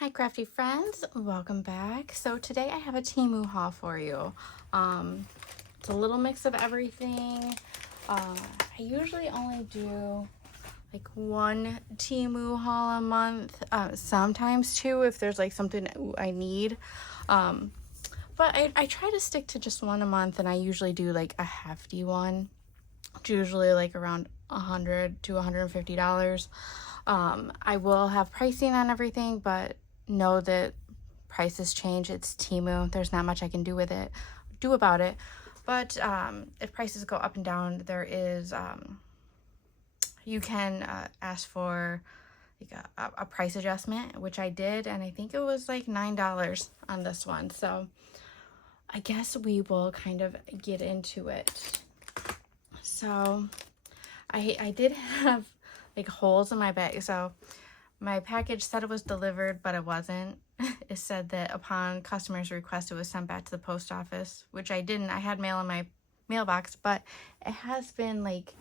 Hi crafty friends, welcome back. So today I have a Temu haul for you. It's a little mix of everything. I usually only do like one Temu haul a month, sometimes two if there's like something I need. But I try to stick to just one a month, and I usually do like a hefty one. It's usually like around $100 to $150. I will have pricing on everything, but know that prices change. It's Temu. There's not much I can do about it. But if prices go up and down, there is you can ask for like a price adjustment, which I did, and I think it was like $9 on this one. So I guess we will kind of get into it. So I did have like holes in my bag. So my package said it was delivered, but it wasn't. It said that upon customer's request, it was sent back to the post office, which I didn't. I had mail in my mailbox, but it has been like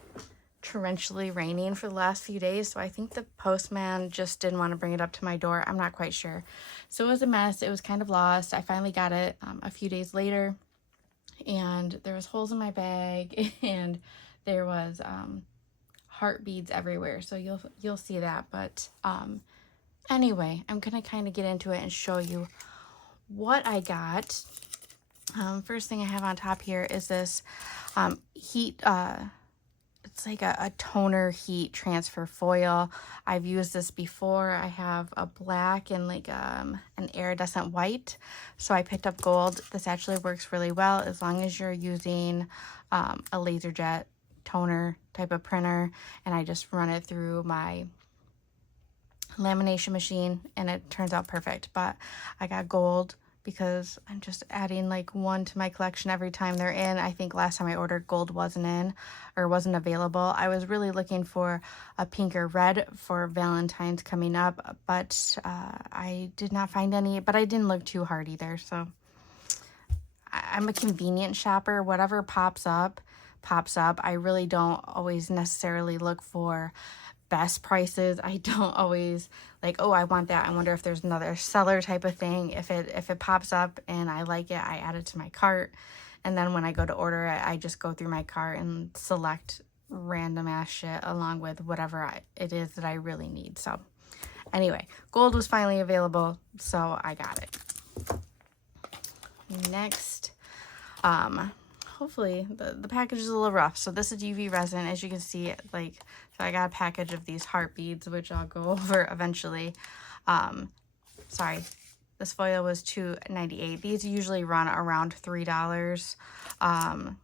torrentially raining for the last few days. So I think the postman just didn't want to bring it up to my door. I'm not quite sure. So it was a mess. It was kind of lost. I finally got it a few days later, and there was holes in my bag and there was heart beads everywhere, so you'll see that. But anyway, I'm gonna kind of get into it and show you what I got. First thing I have on top here is this heat, it's like a toner heat transfer foil. I've used this before. I have a black and like an iridescent white, so I picked up gold. This actually works really well as long as you're using a laser jet toner type of printer, and I just run it through my lamination machine and it turns out perfect. But I got gold because I'm just adding like one to my collection every time they're in. I think last time I ordered, gold wasn't in or wasn't available. I was really looking for a pink or red for Valentine's coming up, but I did not find any, but I didn't look too hard either. So I'm a convenient shopper. Whatever pops up. I really don't always necessarily look for best prices. I don't always like, oh, I want that. I wonder if there's another seller type of thing. If it pops up and I like it, I add it to my cart. And then when I go to order it, I just go through my cart and select random ass shit along with whatever it is that I really need. So anyway, gold was finally available, so I got it. Next, hopefully the package is a little rough. So this is UV resin, as you can see. Like, so I got a package of these heart beads, which I'll go over eventually. Sorry, this foil was $2.98. These usually run around $3. I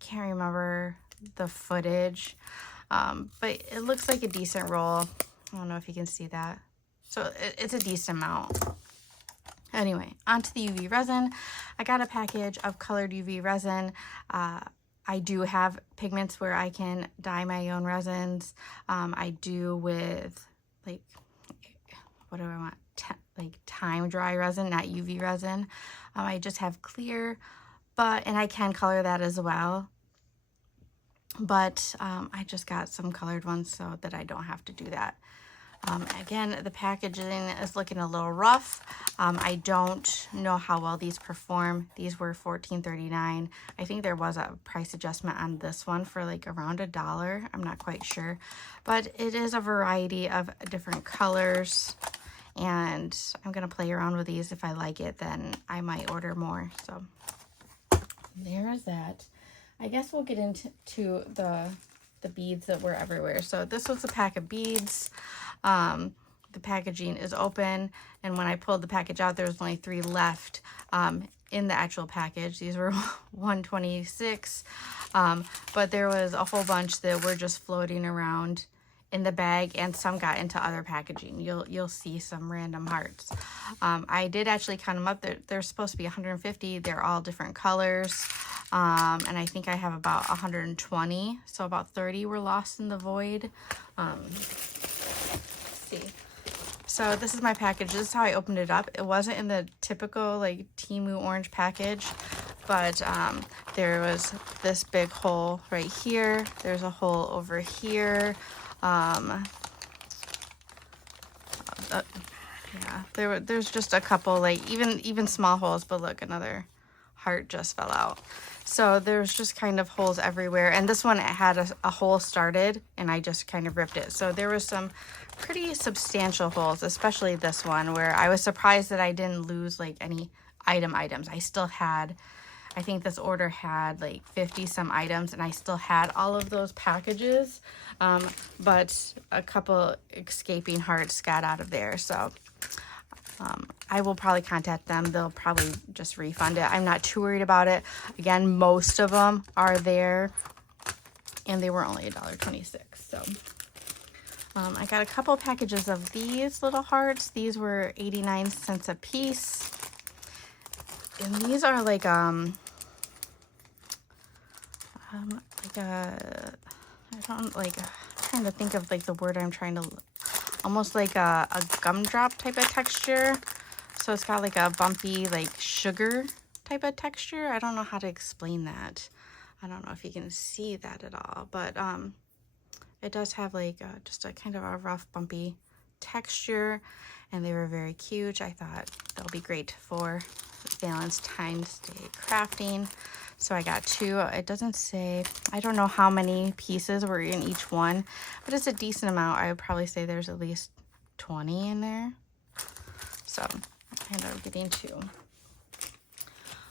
can't remember the footage, but it looks like a decent roll. I don't know if you can see that. So it's a decent amount. Anyway, onto the UV resin. I got a package of colored UV resin. I do have pigments where I can dye my own resins. I do with, like, what do I want? Like time dry resin, not UV resin. I just have clear, and I can color that as well. But I just got some colored ones so that I don't have to do that. Again, the packaging is looking a little rough. I don't know how well these perform. These were $14.39. I think there was a price adjustment on this one for like around $1. I'm not quite sure. But it is a variety of different colors. And I'm going to play around with these. If I like it, then I might order more. So there's that. I guess we'll get into the beads that were everywhere. So this was a pack of beads. The packaging is open, and when I pulled the package out, there was only 3 left in the actual package. These were 126, but there was a whole bunch that were just floating around in the bag, and some got into other packaging. You'll see some random hearts. I did actually count them up. They're supposed to be 150. They're all different colors. And I think I have about 120, so about 30 were lost in the void. Let's see. So this is my package. This is how I opened it up. It wasn't in the typical like Temu orange package, but there was this big hole right here. There's a hole over here. Yeah, there's just a couple, like even small holes, but look, another heart just fell out. So there's just kind of holes everywhere, and this one had a hole started and I just kind of ripped it. So there was some pretty substantial holes, especially this one, where I was surprised that I didn't lose like any items. I still had, I think this order had like 50 some items, and I still had all of those packages, but a couple escaping hearts got out of there. So I will probably contact them. They'll probably just refund it. I'm not too worried about it. Again, most of them are there, and they were only $1.26. So I got a couple packages of these little hearts. These were 89 cents a piece, and these are like I'm trying to think of like the word I'm trying to, almost like a gumdrop type of texture. So it's got like a bumpy, like sugar type of texture. I don't know how to explain that. I don't know if you can see that at all, but it does have like just a kind of a rough, bumpy texture, and they were very cute. I thought they'll be great for Valentine's Day crafting. So I got two. It doesn't say, I don't know how many pieces were in each one, but it's a decent amount. I would probably say there's at least 20 in there. So I ended up getting two.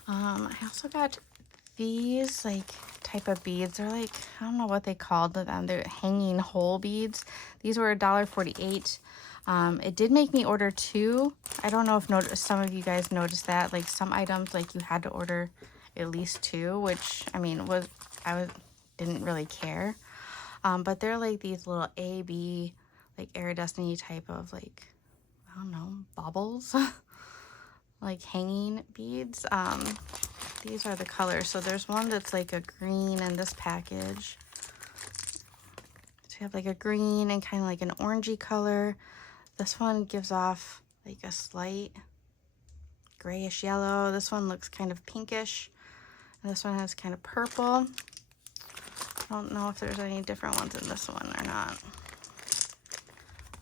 I also got these like type of beads. They're like, I don't know what they called them. They're hanging hole beads. These were $1.48. It did make me order two. I don't know if some of you guys noticed that. Like some items, like you had to order at least two, which I mean didn't really care. But they're like these little AB, like iridescent type of like, I don't know, baubles, like hanging beads. These are the colors. So there's one that's like a green in this package. So you have like a green and kind of like an orangey color. This one gives off like a slight grayish yellow. This one looks kind of pinkish. And this one has kind of purple. I don't know if there's any different ones in this one or not.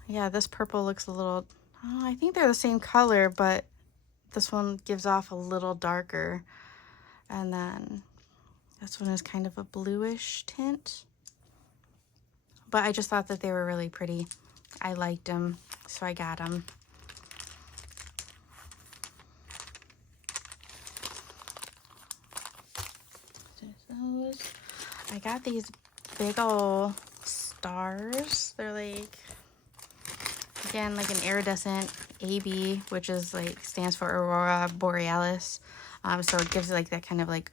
Yeah, this purple looks a little, I think they're the same color, but this one gives off a little darker. And then this one is kind of a bluish tint. But I just thought that they were really pretty. I liked them, so I got them. I got these big old stars. They're like, again, like an iridescent AB, which is like stands for Aurora Borealis. So it gives like that kind of like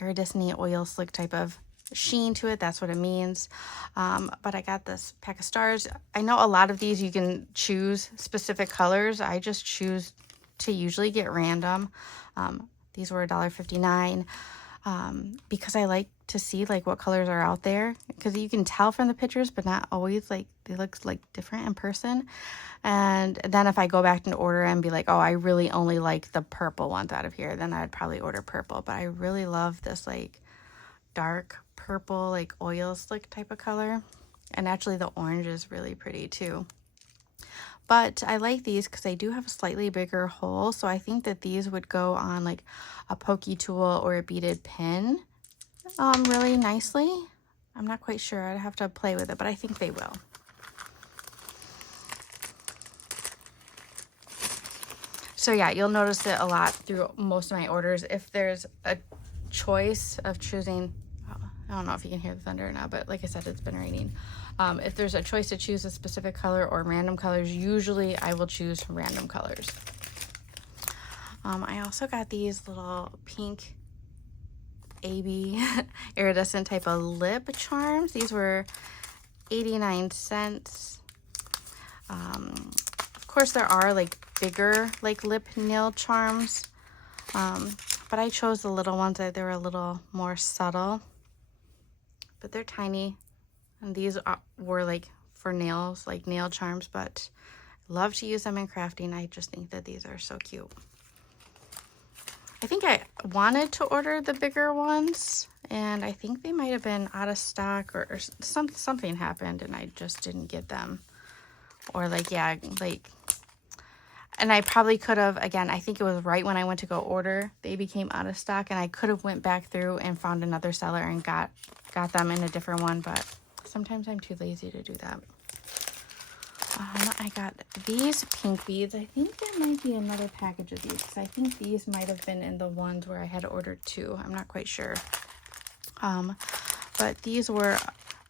iridescent oil slick type of sheen to it. That's what it means. But I got this pack of stars. I know a lot of these you can choose specific colors. I just choose to usually get random. These were $1.59. Because I like to see like what colors are out there, because you can tell from the pictures, but not always. Like they look like different in person. And then if I go back and order and be like, oh, I really only like the purple ones out of here, then I'd probably order purple. But I really love this like dark purple, like oil slick type of color. And actually the orange is really pretty too. But I like these because they do have a slightly bigger hole. So I think that these would go on like a pokey tool or a beaded pin really nicely. I'm not quite sure. I'd have to play with it, but I think they will. So yeah, you'll notice it a lot through most of my orders. If there's a choice of choosing, I don't know if you can hear the thunder or not, but like I said, it's been raining. If there's a choice to choose a specific color or random colors, usually I will choose random colors. I also got these little pink AB iridescent type of lip charms. These were 89 cents. Of course, there are like bigger like lip nail charms, but I chose the little ones that they were a little more subtle. But they're tiny, and these were like for nails, like nail charms, but I love to use them in crafting. I just think that these are so cute. I think I wanted to order the bigger ones, and I think they might have been out of stock, or something happened and I just didn't get them. or like, yeah, like, and I probably could have, again, I think it was right when I went to go order, they became out of stock, and I could have went back through and found another seller and got them in a different one, but sometimes I'm too lazy to do that. I got these pink beads. I think there might be another package of these, because I think these might have been in the ones where I had ordered 2. I'm not quite sure. But these were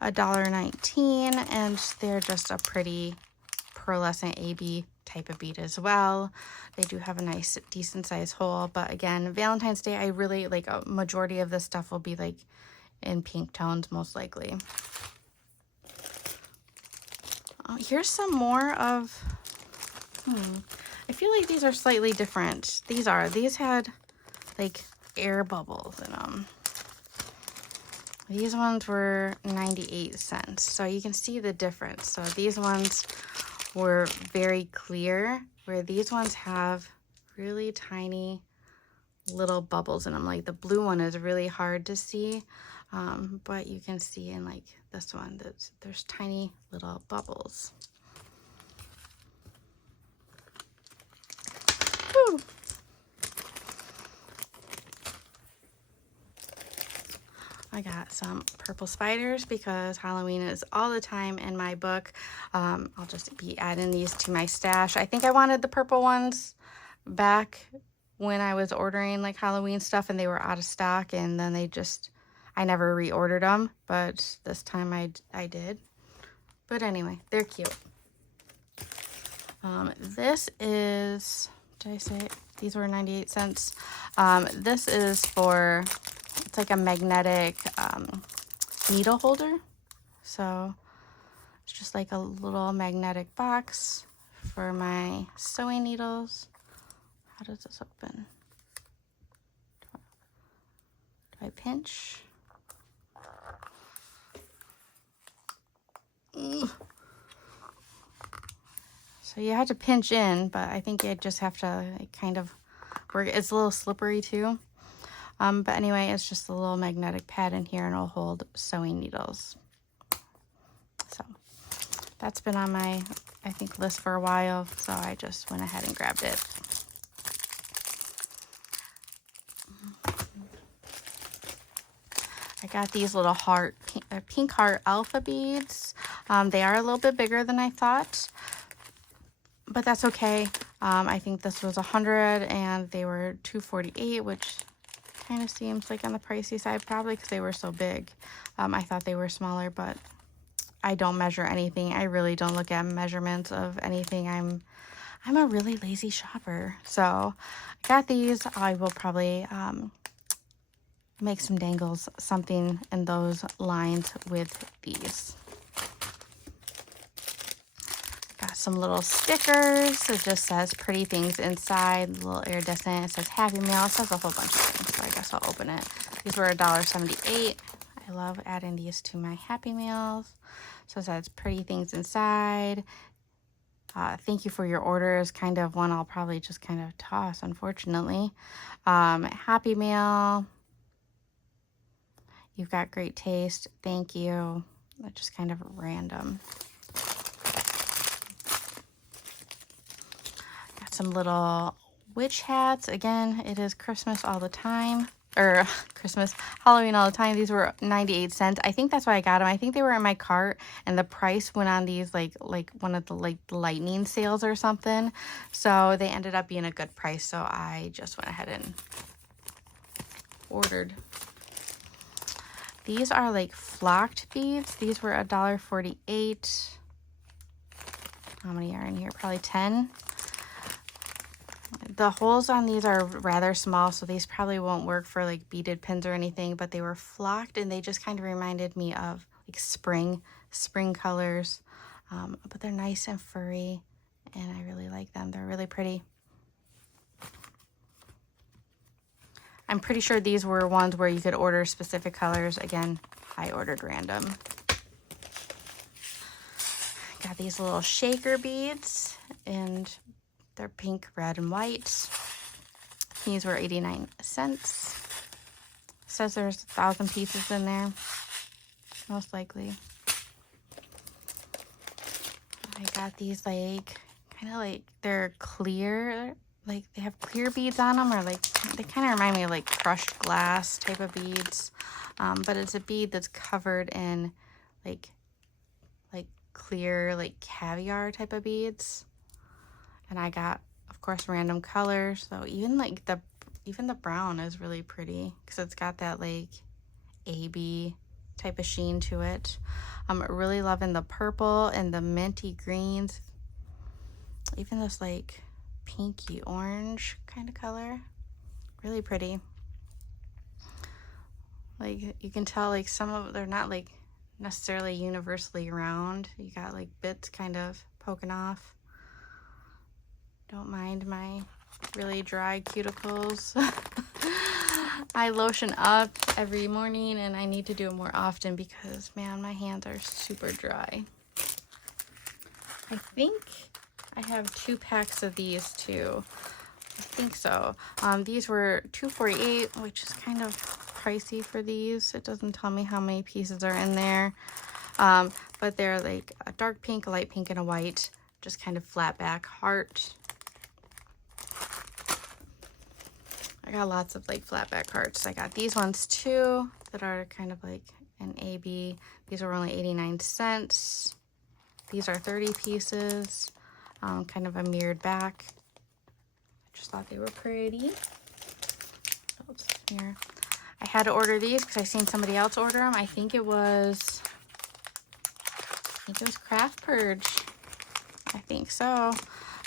$1.19, and they're just a pretty pearlescent AB type of bead as well. They do have a nice, decent size hole, but again, Valentine's Day, I really like a majority of this stuff will be like in pink tones, most likely. Here's some more of, I feel like these are slightly different. These had like air bubbles in them. These ones were 98 cents. So you can see the difference. So these ones were very clear, where these ones have really tiny little bubbles in them. Like the blue one is really hard to see, but you can see in like this one that there's tiny little bubbles. Woo. I got some purple spiders because Halloween is all the time in my book. I'll just be adding these to my stash. I think I wanted the purple ones back when I was ordering like Halloween stuff, and they were out of stock, and then I never reordered them, but this time I did. But anyway, they're cute. This is, did I say it? These were 98 cents. This is for, it's like a magnetic needle holder. So it's just like a little magnetic box for my sewing needles. How does this open? Do I pinch? Ugh. So you have to pinch in, but I think you just have to kind of work. It's a little slippery too. But anyway, it's just a little magnetic pad in here, and it'll hold sewing needles. So that's been on my, I think, list for a while, so I just went ahead and grabbed it. I got these little pink heart alpha beads. They are a little bit bigger than I thought, but that's okay. I think this was 100 and they were $2.48, which kind of seems like on the pricey side, probably because they were so big. I thought they were smaller, but I don't measure anything. I really don't look at measurements of anything. I'm a really lazy shopper. So I got these. I will probably make some dangles, something in those lines with these. Got some little stickers. It just says pretty things inside, a little iridescent. It says Happy Meal. It says a whole bunch of things, so I guess I'll open it. These were $1.78. I love adding these to my Happy Meals. So it says pretty things inside. Thank you for your order is kind of one I'll probably just kind of toss, unfortunately. Happy Meal. You've got great taste. Thank you. That's just kind of random. Got some little witch hats. Again, it is Christmas all the time. Or Halloween all the time. These were 98 cents. I think that's why I got them. I think they were in my cart, and the price went on these like one of the lightning sales or something. So they ended up being a good price. So I just went ahead and ordered. These are like flocked beads. These were $1.48. How many are in here? Probably 10. The holes on these are rather small, so these probably won't work for like beaded pins or anything, but they were flocked and they just kind of reminded me of like spring colors. But they're nice and furry and I really like them. They're really pretty. I'm pretty sure these were ones where you could order specific colors. Again, I ordered random. Got these little shaker beads, and they're pink, red, and white. These were 89 cents. Says there's 1,000 pieces in there, most likely. I I got these like, kind of like, they're clear, like they have clear beads on them, or like, they kind of remind me of like crushed glass type of beads. But it's a bead that's covered in like clear, like caviar type of beads. And I got, of course, random colors. So even like even the brown is really pretty because it's got that like AB type of sheen to it. I'm really loving the purple and the minty greens. Even this like pinky orange kind of color. Really pretty. Like you can tell like some of they're not like necessarily universally round. You got like bits kind of poking off. Don't mind my really dry cuticles. I lotion up every morning and I need to do it more often because man, my hands are super dry. I think I have 2 packs of these too. I think so. These were $2.48, which is kind of pricey for these. It doesn't tell me how many pieces are in there. But they're like a dark pink, a light pink, and a white, just kind of flat back heart. I got lots of like flat back hearts. I got these ones too that are kind of like an AB. These are only 89 cents. These are 30 pieces, kind of a mirrored back. I just thought they were pretty. Oops, here. I had to order these because I seen somebody else order them. I think it was Craft Purge. I think so.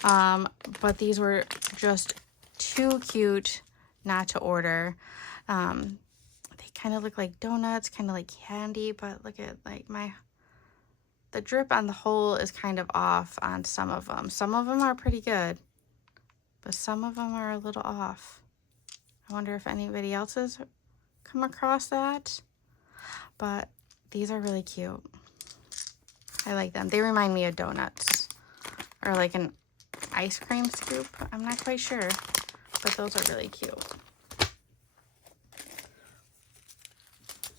But these were just too cute not to order. They kind of look like donuts, kind of like candy, but look at like the drip on the whole is kind of off on some of them. Some of them are pretty good, but some of them are a little off. I wonder if anybody else has come across that, but these are really cute. I like them. They remind me of donuts or like an ice cream scoop. I'm not quite sure, but those are really cute.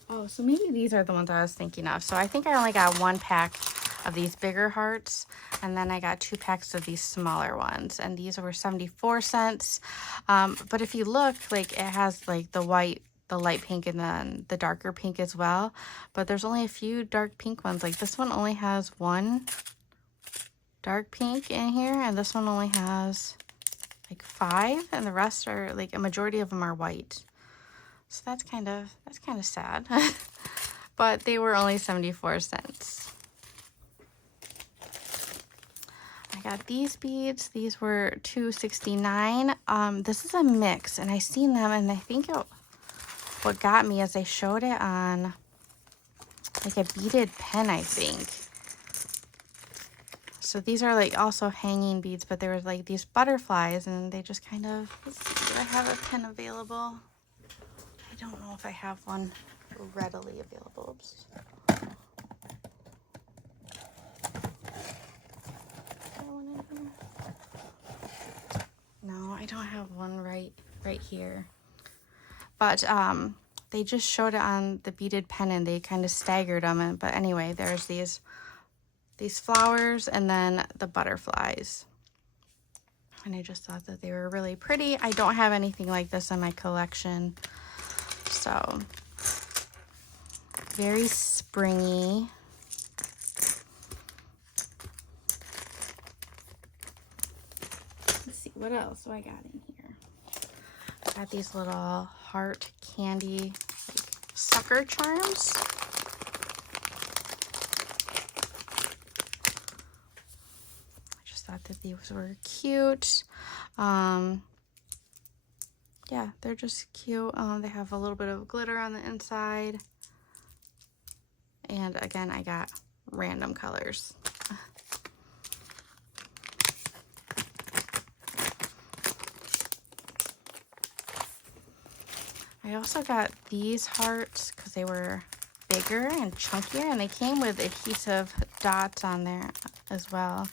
Oh, so maybe these are the ones I was thinking of. So I think I only got 1 pack of these bigger hearts, and then I got 2 packs of these smaller ones, and these were 74 cents. But if you look, like it has like the white, the light pink, and then the darker pink as well. But there's only a few dark pink ones. Like this one only has 1 dark pink in here, and this one only has like 5, and the rest are like a majority of them are white. So that's kind of sad. But they were only 74 cents. I got these beads. These were $2.69. This is a mix, and I seen them, and I think what got me is they showed it on like a beaded pen, I think. So these are like also hanging beads, but there was like these butterflies, and they just kind of, let's see, do I have a pen available? I don't know if I have one readily available. Oops. No, I don't have one right here. But they just showed it on the beaded pen, and they kind of staggered them. But anyway, there's these flowers and then the butterflies. And I just thought that they were really pretty. I don't have anything like this in my collection. So, very springy. Let's see, what else do I got in here? I got these little heart candy like sucker charms. I just thought that these were cute. Yeah, they're just cute. They have a little bit of glitter on the inside. And again, I got random colors. I also got these hearts because they were bigger and chunkier, and they came with adhesive dots on there as well.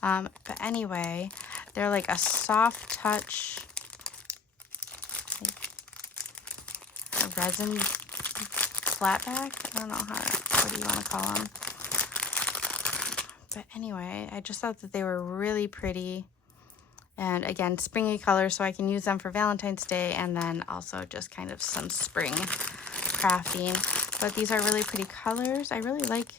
But anyway, they're like a soft touch, like a resin flatback. I don't know what do you want to call them. But anyway, I just thought that they were really pretty. And again, springy colors, so I can use them for Valentine's Day and then also just kind of some spring crafting. But these are really pretty colors. I really like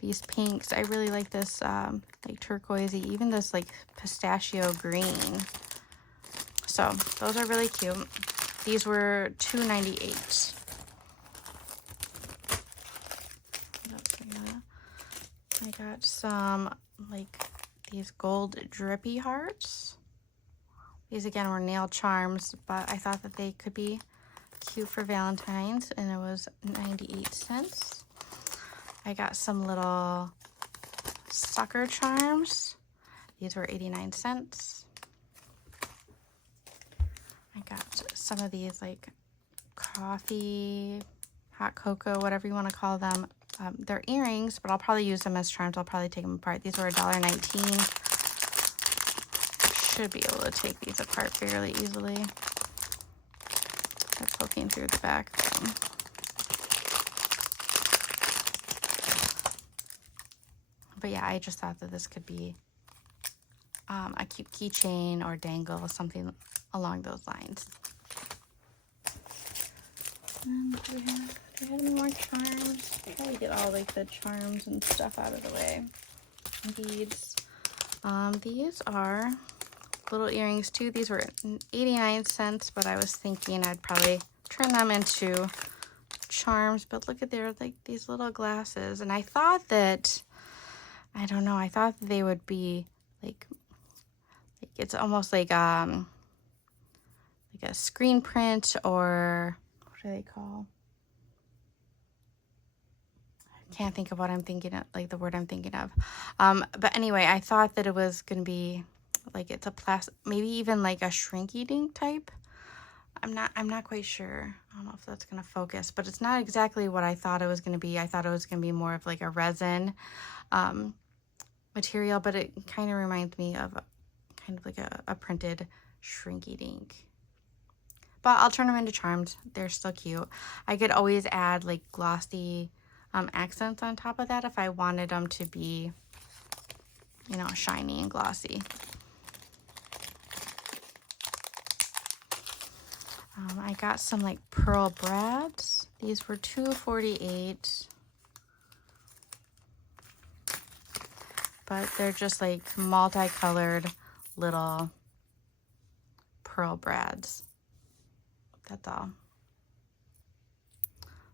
these pinks. I really like this like turquoisey, even this like pistachio green. So those are really cute. These were $2.98. I got some like these gold drippy hearts. These again were nail charms, but I thought that they could be cute for Valentine's, and it was 98 cents. I got some little sucker charms. These were 89 cents. I got some of these like coffee, hot cocoa, whatever you want to call them. They're earrings, but I'll probably use them as charms. I'll probably take them apart. These were $1.19. Should be able to take these apart fairly easily. They're poking through the back though. But yeah, I just thought that this could be a cute keychain or dangle, something along those lines. And do we have any more charms? Probably get all like the charms and stuff out of the way. Beads. These are little earrings too. These were 89 cents, but I was thinking I'd probably turn them into charms. But look at their like these little glasses, and I thought that, I don't know, I thought that they would be like it's almost like a screen print, or what do they call? I can't think of what I'm thinking of, like the word I'm thinking of. But anyway, I thought that it was gonna be like it's a plastic, maybe even like a shrinky dink type. I'm not quite sure. I don't know if that's gonna focus, but it's not exactly what I thought it was gonna be. I thought it was gonna be more of like a resin material, but it kind of reminds me of kind of like a printed shrinky dink. But I'll turn them into charms. They're still cute. I could always add like glossy accents on top of that if I wanted them to be, you know, shiny and glossy. I got some like pearl brads. These were $2.48. But they're just like multicolored little pearl brads. That's all.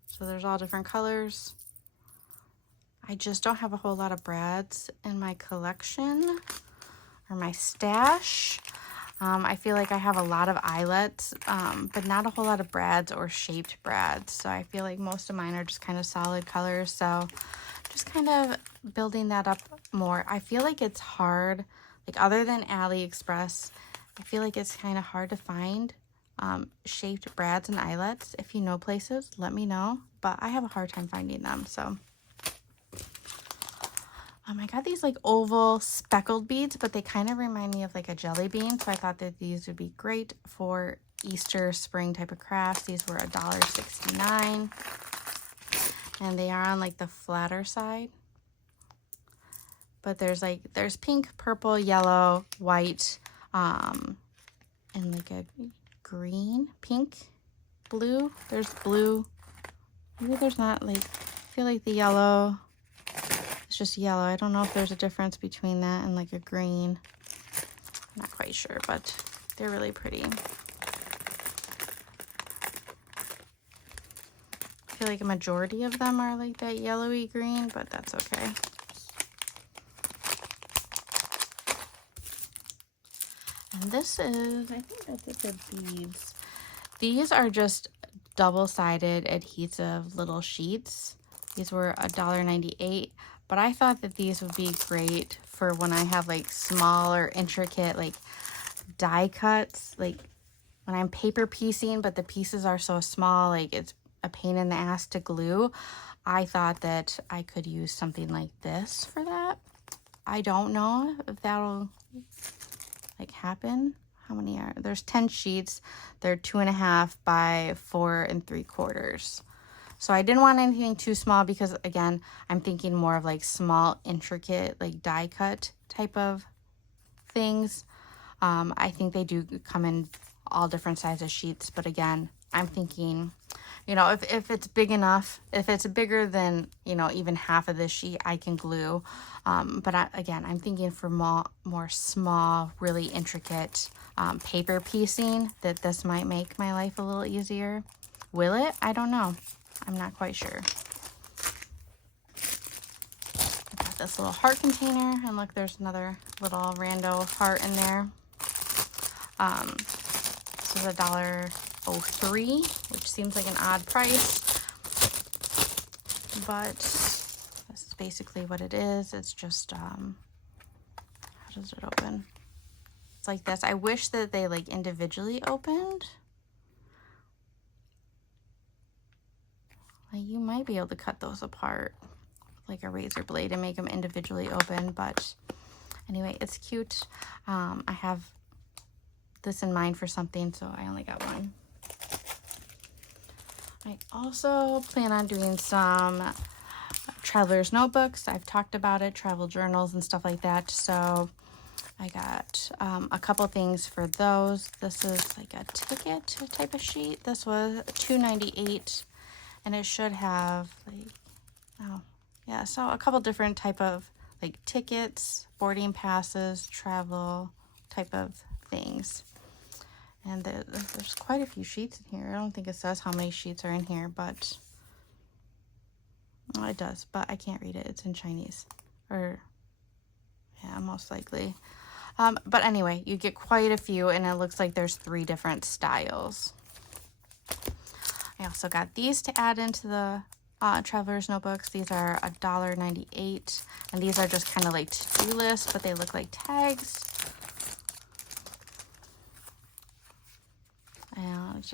So there's all different colors. I just don't have a whole lot of brads in my collection or my stash. I feel like I have a lot of eyelets, but not a whole lot of brads or shaped brads. So I feel like most of mine are just kind of solid colors. So just kind of building that up more. I feel like it's hard, like other than AliExpress, I feel like it's kind of hard to find shaped brads and eyelets. If you know places, let me know. But I have a hard time finding them, so. I got these like oval speckled beads, but they kind of remind me of like a jelly bean. So I thought that these would be great for Easter, spring type of crafts. These were $1.69. And they are on like the flatter side. But there's pink, purple, yellow, white, and like a green, pink, blue. There's blue. Maybe there's not, like, I feel like the yellow, it's just yellow. I don't know if there's a difference between that and like a green. I'm not quite sure, but they're really pretty. I feel like a majority of them are like that yellowy green, but that's okay. And this is, I think that's it for beads. These are just double-sided adhesive little sheets. These were $1.98, but I thought that these would be great for when I have like smaller, intricate like die cuts, like when I'm paper piecing, but the pieces are so small, like it's a pain in the ass to glue. I thought that I could use something like this for that. I don't know if that'll like happen. How many are there's 10 sheets. They're 2.5 by 4 3/4. So I didn't want anything too small because, again, I'm thinking more of like small, intricate, like die cut type of things. I think they do come in all different sizes sheets, but again, I'm thinking, you know, if it's big enough, if it's bigger than, you know, even half of this sheet, I can glue. But again, I'm thinking for more small, really intricate paper piecing, that this might make my life a little easier. Will it? I don't know. I'm not quite sure. I got this little heart container, and look, there's another little rando heart in there. This is $1.03, which seems like an odd price, but this is basically what it is. It's just, how does it open? It's like this. I wish that they like individually opened. Like, you might be able to cut those apart like a razor blade and make them individually open, but anyway, it's cute. I have this in mind for something, so I only got one. I also plan on doing some traveler's notebooks. I've talked about it, travel journals and stuff like that. So I got a couple things for those. This is like a ticket type of sheet. This was $2.98, and it should have like, oh yeah, so a couple different type of like tickets, boarding passes, travel type of things. And there's quite a few sheets in here. I don't think it says how many sheets are in here, but well, it does, but I can't read it. It's in Chinese, or yeah, most likely. But anyway, you get quite a few, and it looks like there's 3 different styles. I also got these to add into the traveler's notebooks. These are $1.98, and these are just kind of like to-do lists, but they look like tags. And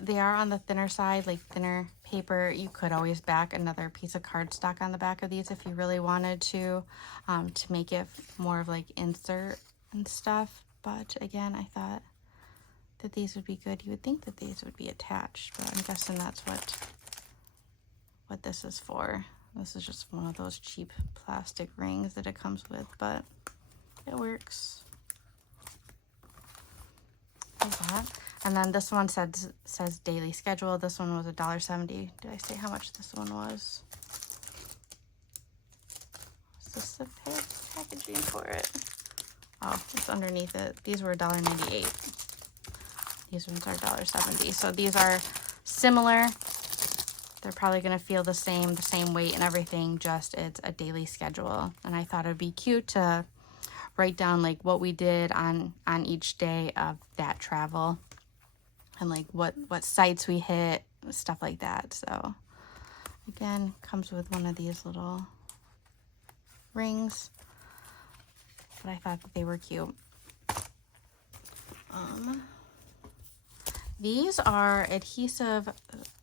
they are on the thinner side, like thinner paper. You could always back another piece of cardstock on the back of these if you really wanted to make it more of like insert and stuff. But again, I thought that these would be good. You would think that these would be attached, but I'm guessing that's what this is for. This is just one of those cheap plastic rings that it comes with, but it works. Like that. And then this one says daily schedule. This one was $1.70. Did I say how much this one was? Is this the packaging for it? Oh, it's underneath it. These were $1.98. These ones are $1.70. So these are similar. They're probably going to feel the same weight and everything, just it's a daily schedule. And I thought it would be cute to write down like what we did on each day of that travel, and like what sites we hit, stuff like that. So again, comes with one of these little rings, but I thought that they were cute. These are adhesive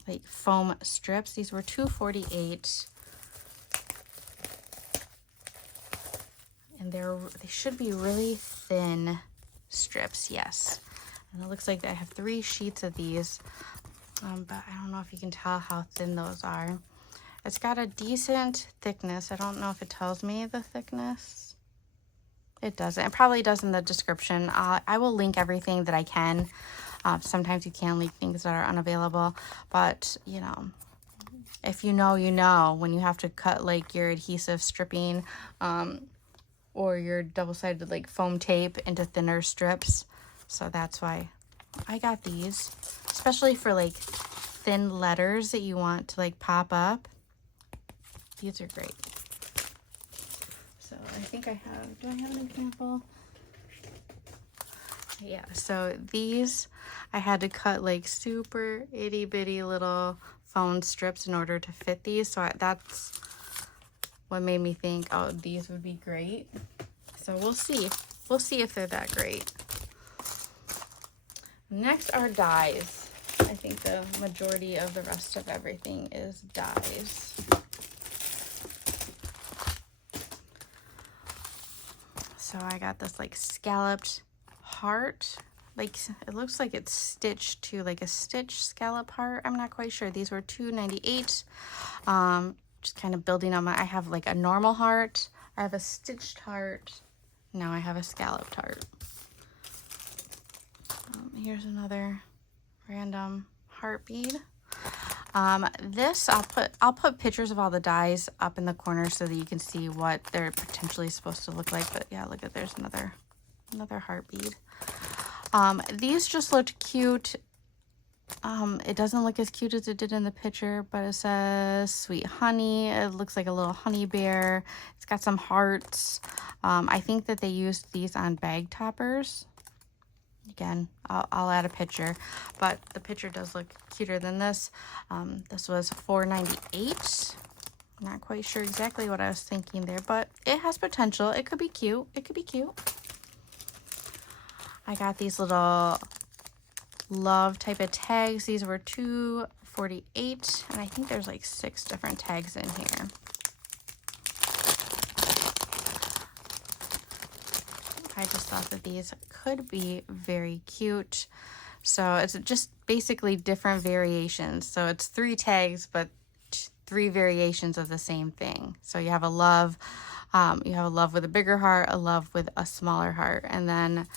like foam strips. These were $2.48. And they should be really thin strips, yes. And it looks like I have 3 sheets of these, but I don't know if you can tell how thin those are. It's got a decent thickness. I don't know if it tells me the thickness. It doesn't. It probably does in the description. I will link everything that I can. Sometimes you can link things that are unavailable, but you know, if you know, you know, when you have to cut like your adhesive stripping, or your double-sided like foam tape into thinner strips. So that's why I got these, especially for like thin letters that you want to like pop up. These are great. So I think I have, do I have an example? Yeah, so these I had to cut like super itty bitty little foam strips in order to fit these. So that's what made me think, oh, these would be great. So we'll see. We'll see if they're that great. Next are dies. I think the majority of the rest of everything is dies. So I got this like scalloped heart like, it looks like it's stitched to like a stitch scallop heart. I'm not quite sure. These were $2.98. Just kind of building on my, I have like a normal heart, I have a stitched heart, now I have a scalloped heart. Here's another random heart bead. This I'll put pictures of all the dies up in the corner so that you can see what they're potentially supposed to look like. But yeah, look at, there's another heart bead. These just looked cute. It doesn't look as cute as it did in the picture, but it says Sweet Honey. It looks like a little honey bear. It's got some hearts. I think that they used these on bag toppers. Again, I'll add a picture, but the picture does look cuter than this. This was $4.98. I'm not quite sure exactly what I was thinking there, but it has potential. It could be cute. It could be cute. I got these little love type of tags. These were $2.48, and I think there's like 6 different tags in here. I just thought that these could be very cute. So it's just basically different variations. So it's 3 tags, but 3 variations of the same thing. So you have a love, with a bigger heart, a love with a smaller heart, and then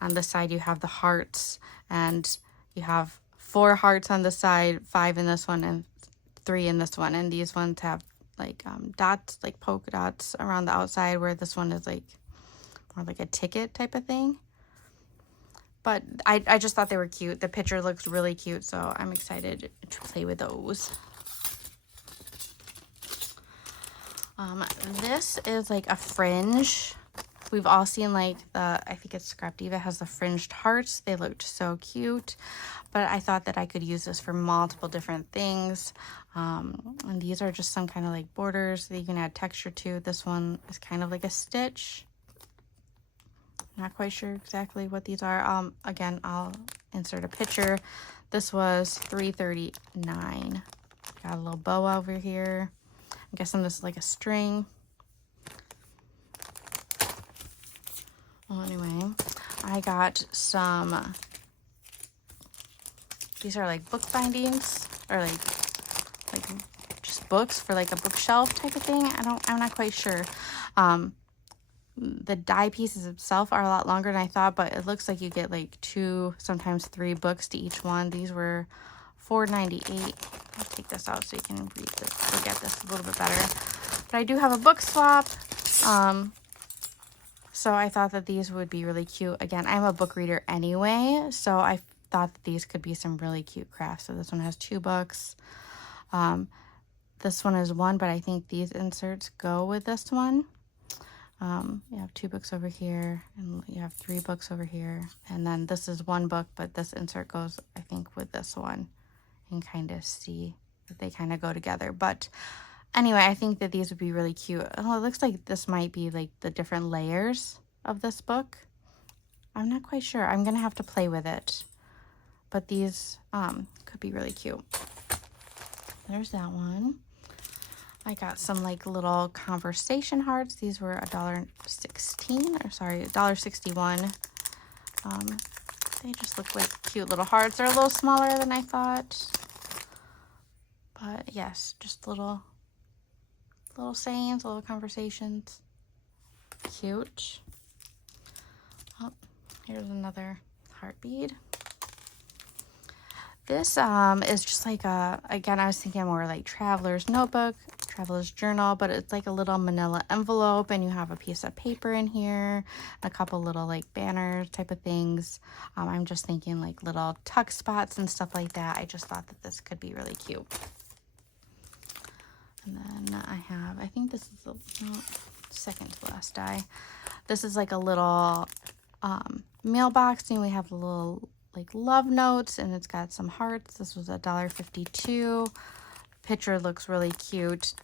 on the side you have the hearts, and you have 4 hearts on the side, 5 in this one, and 3 in this one. And these ones have like dots, like polka dots around the outside, where this one is like more like a ticket type of thing. But I just thought they were cute. The picture looks really cute, so I'm excited to play with those. This is like a fringe. We've all seen like I think it's Scrap Diva has the fringed hearts. They looked so cute, but I thought that I could use this for multiple different things. And these are just some kind of like borders that you can add texture to. This one is kind of like a stitch. Not quite sure exactly what these are. Again, I'll insert a picture. This was $3.39. Got a little bow over here. I'm guessing this is like a string. Well, anyway, I got some, these are like book bindings, or like just books for like a bookshelf type of thing. I'm not quite sure. The die pieces itself are a lot longer than I thought, but it looks like you get like 2, sometimes 3 books to each one. These were $4.98. I'll take this out so you can read this, look at this a little bit better. But I do have a book swap. So I thought that these would be really cute. Again, I'm a book reader anyway, so I thought that these could be some really cute crafts. So this one has 2 books. This one is 1, but I think these inserts go with this one. You have 2 books over here, and you have 3 books over here, and then this is 1 book, but this insert goes, I think, with this one. You can kind of see that they kind of go together. But anyway, I think that these would be really cute. Oh, it looks like this might be like the different layers of this book. I'm not quite sure. I'm gonna have to play with it, but these could be really cute. There's that one. I got some like little conversation hearts. These were $1.16, or sorry, $1.61. They just look like cute little hearts. They're a little smaller than I thought, but yes, just little sayings, little conversations. Cute. Oh, here's another heart bead. This is just like again, I was thinking more like traveler's notebook, traveler's journal, but it's like a little manila envelope, and you have a piece of paper in here, a couple little like banners type of things. I'm just thinking like little tuck spots and stuff like that. I just thought that this could be really cute. And then I think this is the second to last die. This is like a little mailbox, and we have a little like love notes, and it's got some hearts. This was $1.52. Picture looks really cute.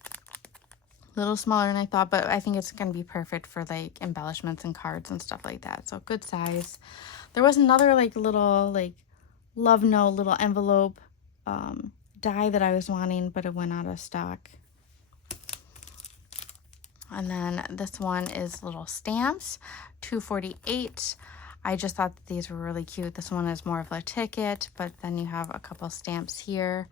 A little smaller than I thought, but I think it's going to be perfect for like embellishments and cards and stuff like that. So good size. There was another like little like love note, little envelope die that I was wanting, but it went out of stock. And then this one is little stamps, $2.48. I just thought that these were really cute. This one is more of a ticket, but then you have a couple stamps here.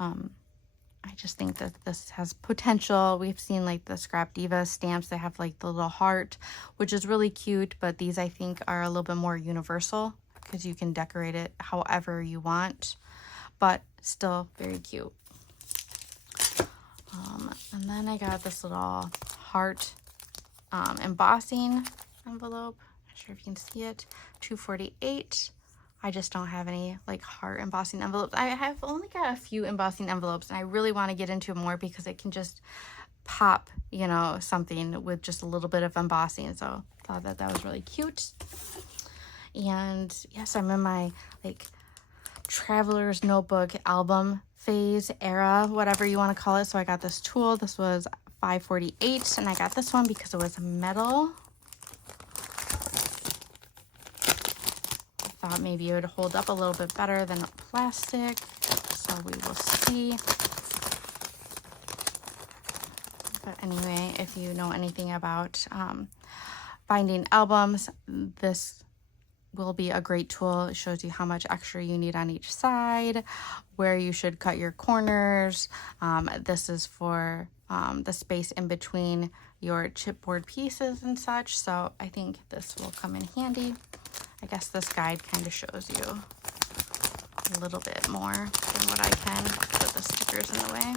I just think that this has potential. We've seen like the Scrap Diva stamps. They have like the little heart, which is really cute, but these I think are a little bit more universal because you can decorate it however you want, but still very cute. And then I got this little heart embossing envelope. Not sure if you can see it. $2.48. I just don't have any like heart embossing envelopes. I have only got a few embossing envelopes, and I really want to get into more because it can just pop, you know, something with just a little bit of embossing. So I thought that that was really cute. And yes, I'm in my like traveler's notebook album phase, era, whatever you want to call it. So I got this tool. This was $5.48, and I got this one because it was metal. Thought maybe it would hold up a little bit better than plastic, so we will see. But anyway, if you know anything about binding albums, this will be a great tool. It shows you how much extra you need on each side, where you should cut your corners. This is for the space in between your chipboard pieces and such, so I think this will come in handy. I guess this guide kind of shows you a little bit more than what I can put the stickers in the way.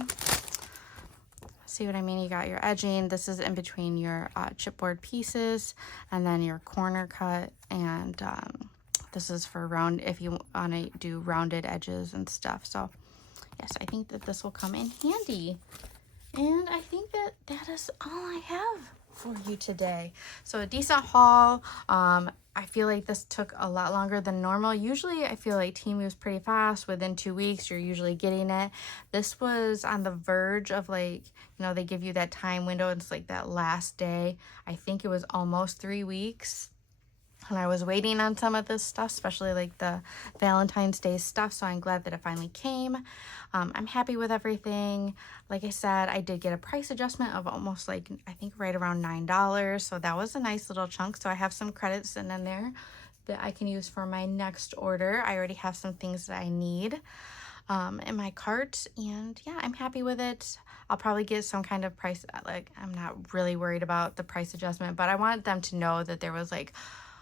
See what I mean? You got your edging. This is in between your chipboard pieces, and then your corner cut, and this is for round if you want to do rounded edges and stuff. So yes, I think that this will come in handy. And I think that that is all I have for you today. So a decent haul. I feel like this took a lot longer than normal. Usually I feel like Temu is pretty fast. Within 2 weeks, you're usually getting it. This was on the verge of like, you know, they give you that time window. It's like that last day. I think it was almost 3 weeks. And I was waiting on some of this stuff, especially like the Valentine's Day stuff. So I'm glad that it finally came. I'm happy with everything. Like I said, I did get a price adjustment of almost like, I think right around $9. So that was a nice little chunk. So I have some credits sitting in there that I can use for my next order. I already have some things that I need in my cart, and yeah, I'm happy with it. I'll probably get some kind of price, like I'm not really worried about the price adjustment, but I wanted them to know that there was like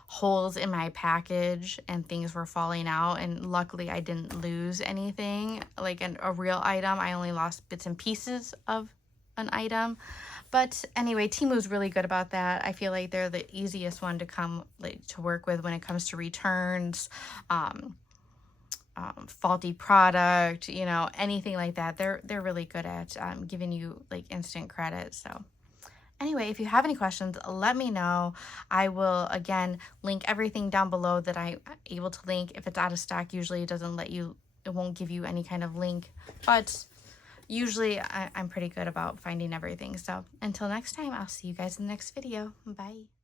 holes in my package and things were falling out, and luckily I didn't lose anything like a real item. I only lost bits and pieces of an item. But anyway, Temu's really good about that. I feel like they're the easiest one to come to work with when it comes to returns, faulty product, you know, anything like that. They're really good at giving you like instant credit. So anyway, if you have any questions, let me know. I will, again, link everything down below that I'm able to link. If it's out of stock, usually it doesn't let you, it won't give you any kind of link. But usually I'm pretty good about finding everything. So until next time, I'll see you guys in the next video. Bye.